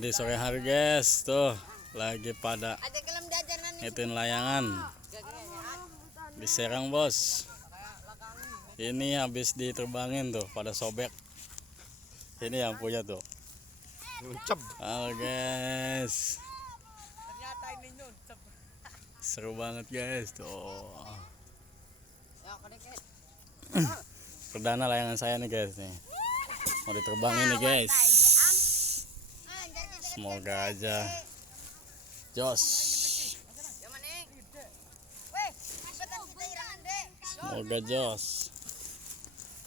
di sore hari guys, tuh lagi pada ngitin layangan di Serang bos. Ini habis diterbangin tuh, pada sobek. Ini yang punya tuh. Halo guys, seru banget guys tuh. Perdana layangan saya nih guys nih, mau diterbangin nih guys. Semoga aja jos. Semoga jos.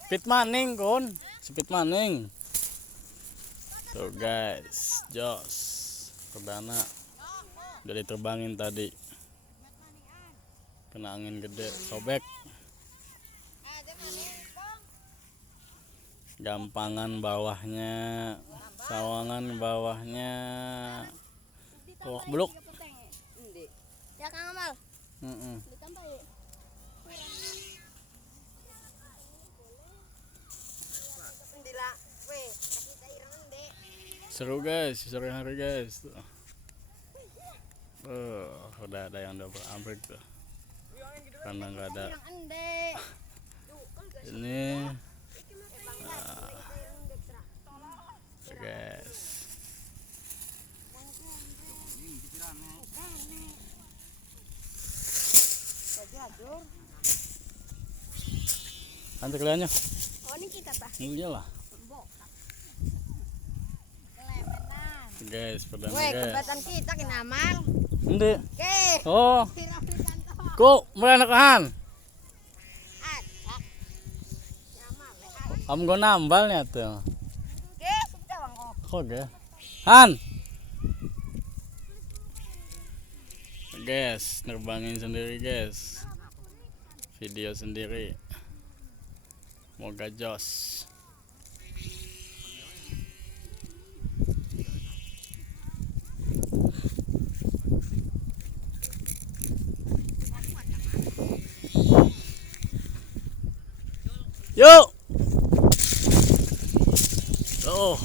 Speed maning kon, speed maning. Tuh guys, jos. Perdana udah diterbangin tadi. Kena angin gede, sobek. Gampangan bawahnya, sawangan bawahnya. Wah, beluk. Ya Kang Amal. Seru guys, sore hari guys. Udah ada yang double ambrek tuh. Karena nggak ada. Ini guys. Nanti kaliannya. Oh ini kita pak. Iyalah. Guys, perdana Weh, guys. kebatan kita kena amal. Endi. Oke. Oh. Kok meranakan? Kamu gue nambalnya tuh. Oke, sudah bang kok. Kok gak? Han. Guys, nerbangin sendiri guys. Video sendiri. Semoga jos. Yuk. Oh,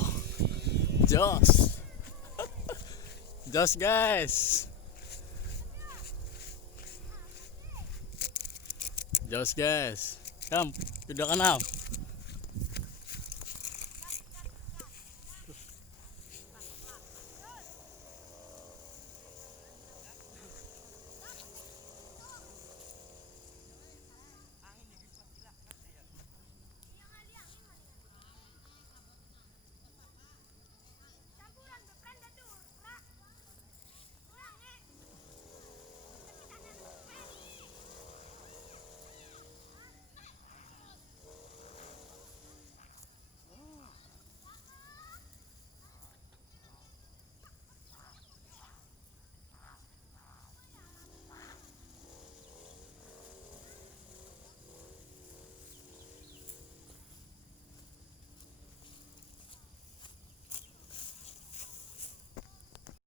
jos. Jos guys. Jos guys. Kam, udah kenal.